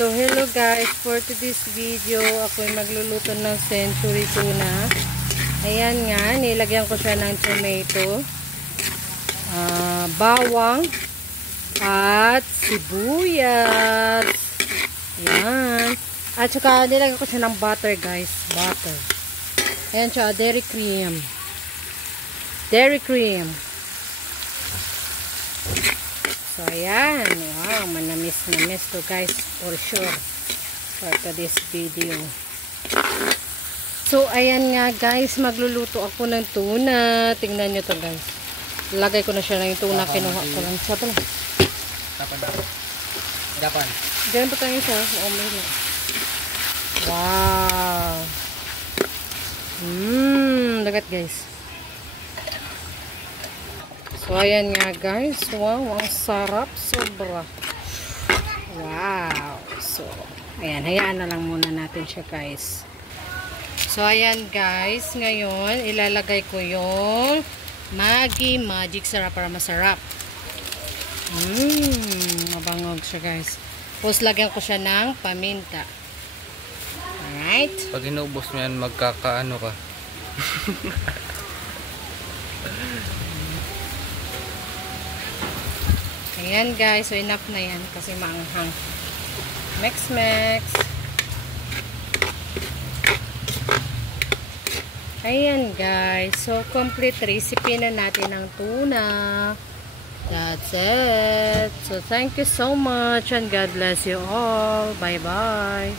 So, hello guys, for today's video, ako'y magluluto ng century tuna. Ayan nga, nilagyan ko siya ng tomato, bawang, at sibuyas. Ayan. At saka, nilagyan ko siya ng butter guys, butter. Ayan siya, dairy cream. Dairy cream. So, ayan. Wow, manamis-namis to guys, for sure. For today's video. So, ayan nga guys, magluluto ako ng tuna. Tingnan nyo to guys. Lagay ko na siya ng tuna. Kinuha ko lang. Siya pala. Dapan. Ganyan pa tayo siya. Wow. Lagat guys. So, ayan nga guys. Wow, ang sarap. Sobra. Wow. So, ayan. Hayaan na lang muna natin siya guys. So, ayan guys. Ngayon, ilalagay ko yung Maggi Magic Sarap para masarap. Mabangog siya guys. Tapos, lagyan ko siya ng paminta. Alright. Pag inubos mo yan, magkakaano ka. Ayan guys, so enough na yan kasi maanghang. Mix. Ayan guys, so complete recipe na natin ng tuna. That's it. So thank you so much and God bless you all. Bye bye.